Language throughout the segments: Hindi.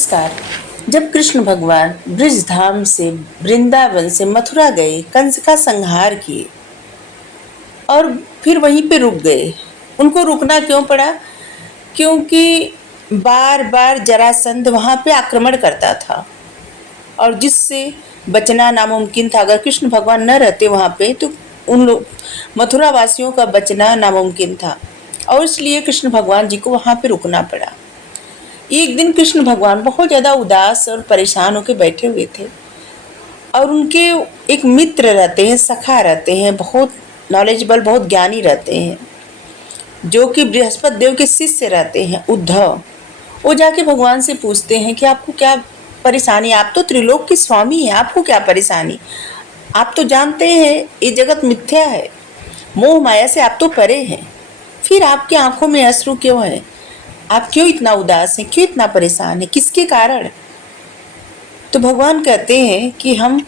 नमस्कार। जब कृष्ण भगवान ब्रिजधाम से वृंदावन से मथुरा गए, कंस का संहार किए और फिर वहीं पे रुक गए। उनको रुकना क्यों पड़ा? क्योंकि बार बार जरासंध वहां पे आक्रमण करता था और जिससे बचना नामुमकिन था। अगर कृष्ण भगवान न रहते वहां पे तो उन लोग मथुरा वासियों का बचना नामुमकिन था और इसलिए कृष्ण भगवान जी को वहां पे रुकना पड़ा। एक दिन कृष्ण भगवान बहुत ज़्यादा उदास और परेशान होकर बैठे हुए थे और उनके एक मित्र रहते हैं, सखा रहते हैं, बहुत नॉलेजेबल, बहुत ज्ञानी रहते हैं, जो कि बृहस्पति देव के शिष्य रहते हैं, उद्धव। वो जाके भगवान से पूछते हैं कि आपको क्या परेशानी? आप तो त्रिलोक के स्वामी हैं, आपको क्या परेशानी? आप तो जानते हैं ये जगत मिथ्या है, मोह माया से आप तो परे हैं, फिर आपकी आंखों में अश्रु क्यों है? आप क्यों इतना उदास हैं, क्यों इतना परेशान हैं, किसके कारण? तो भगवान कहते हैं कि हम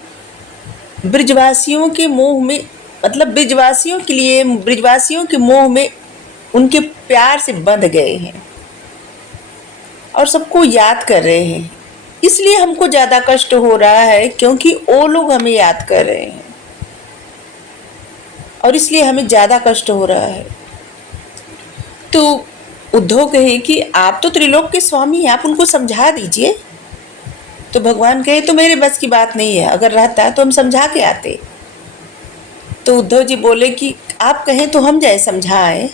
ब्रिजवासियों के मोह में, मतलब ब्रिजवासियों के लिए, ब्रिजवासियों के मोह में, उनके प्यार से बंध गए हैं और सबको याद कर रहे हैं। इसलिए हमको ज़्यादा कष्ट हो रहा है क्योंकि वो लोग हमें याद कर रहे हैं और इसलिए हमें ज़्यादा कष्ट हो रहा है। तो उद्धव कहे कि आप तो त्रिलोक के स्वामी हैं, आप उनको समझा दीजिए। तो भगवान कहे तो मेरे बस की बात नहीं है, अगर रहता तो हम समझा के आते। तो उद्धव जी बोले कि आप कहें तो हम जाए समझाएं।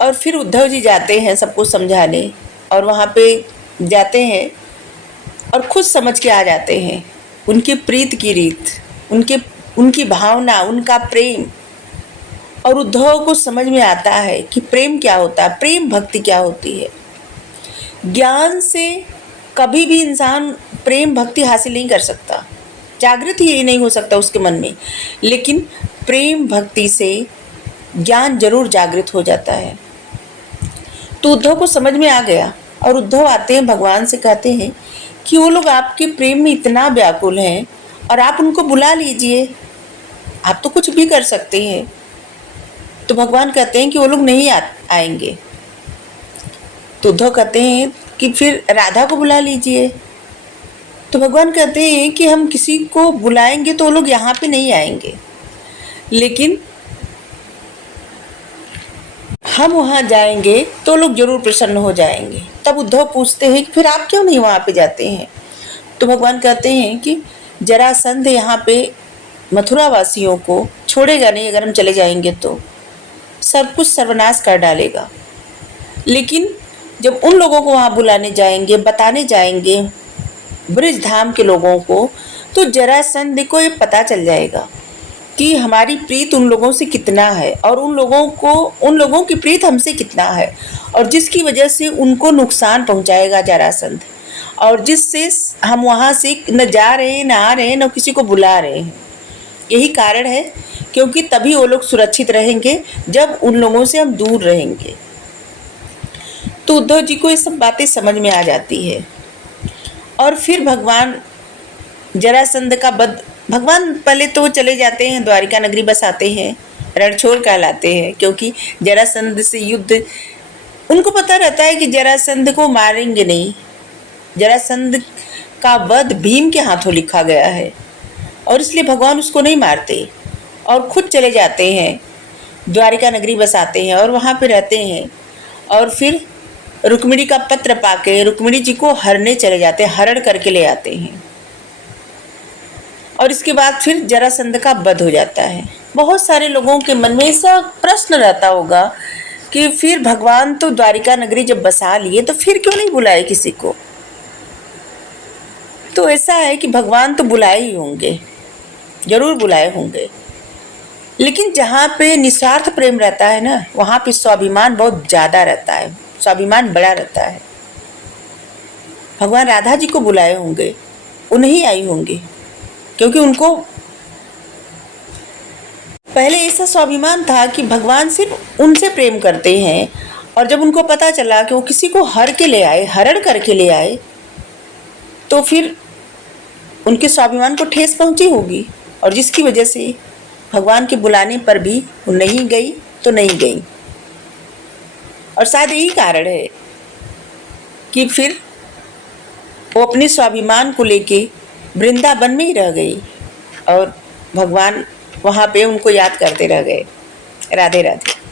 और फिर उद्धव जी जाते हैं सबको समझाने और वहाँ पे जाते हैं और खुद समझ के आ जाते हैं उनकी प्रीत की रीत, उनकी भावना, उनका प्रेम। और उद्धव को समझ में आता है कि प्रेम क्या होता है, प्रेम भक्ति क्या होती है। ज्ञान से कभी भी इंसान प्रेम भक्ति हासिल नहीं कर सकता, जागृत ही नहीं हो सकता उसके मन में, लेकिन प्रेम भक्ति से ज्ञान जरूर जागृत हो जाता है। तो उद्धव को समझ में आ गया और उद्धव आते हैं भगवान से, कहते हैं कि वो लोग आपके प्रेम में इतना व्याकुल हैं और आप उनको बुला लीजिए, आप तो कुछ भी कर सकते हैं। तो भगवान कहते हैं कि वो लोग नहीं आएंगे। तो उद्धव कहते हैं कि फिर राधा को बुला लीजिए। तो भगवान कहते हैं कि हम किसी को बुलाएंगे तो वो लोग यहाँ पे नहीं आएंगे, लेकिन हम वहाँ जाएंगे तो लोग जरूर प्रसन्न हो जाएंगे। तब उद्धव पूछते हैं कि फिर आप क्यों नहीं वहाँ पे जाते हैं? तो भगवान कहते हैं कि जरासंध यहाँ पे मथुरा वासियों को छोड़ेगा नहीं, अगर हम चले जाएंगे तो सब कुछ सर्वनाश कर डालेगा। लेकिन जब उन लोगों को वहाँ बुलाने जाएंगे, बताने जाएंगे ब्रिजधाम के लोगों को, तो जरासंध को ये पता चल जाएगा कि हमारी प्रीत उन लोगों से कितना है और उन लोगों की प्रीत हमसे कितना है, और जिसकी वजह से उनको नुकसान पहुंचाएगा जरासंध, और जिससे हम वहाँ से न जा रहे हैं, न आ रहे हैं, न किसी को बुला रहे हैं। यही कारण है, क्योंकि तभी वो लोग सुरक्षित रहेंगे जब उन लोगों से हम दूर रहेंगे। तो उद्धव जी को ये सब बातें समझ में आ जाती है और फिर भगवान जरासंध का भगवान पहले तो चले जाते हैं, द्वारिका नगरी बसाते हैं, रणछोड़ कहलाते हैं, क्योंकि जरासंध से युद्ध, उनको पता रहता है कि जरासंध को मारेंगे नहीं। जरासंध का वध भीम के हाथों लिखा गया है और इसलिए भगवान उसको नहीं मारते और खुद चले जाते हैं, द्वारिका नगरी बसाते हैं और वहाँ पे रहते हैं। और फिर रुक्मिणी का पत्र पाके रुक्मिणी जी को हरने चले जाते हैं, हरण करके ले आते हैं और इसके बाद फिर जरासंध का वध हो जाता है। बहुत सारे लोगों के मन में ऐसा प्रश्न रहता होगा कि फिर भगवान तो द्वारिका नगरी जब बसा लिए तो फिर क्यों नहीं बुलाए किसी को? तो ऐसा है कि भगवान तो बुलाए ही होंगे, जरूर बुलाए होंगे, लेकिन जहाँ पे निस्वार्थ प्रेम रहता है ना, वहाँ पे स्वाभिमान बहुत ज़्यादा रहता है, स्वाभिमान बड़ा रहता है। भगवान राधा जी को बुलाए होंगे, वो नहीं आई होंगी, क्योंकि उनको पहले ऐसा स्वाभिमान था कि भगवान सिर्फ उनसे प्रेम करते हैं, और जब उनको पता चला कि वो किसी को हरण करके ले आए, तो फिर उनके स्वाभिमान को ठेस पहुंची होगी, और जिसकी वजह से भगवान के बुलाने पर भी वो नहीं गई तो नहीं गई। और शायद यही कारण है कि फिर वो अपने स्वाभिमान को लेके वृंदावन में ही रह गई और भगवान वहाँ पे उनको याद करते रह गए। राधे राधे।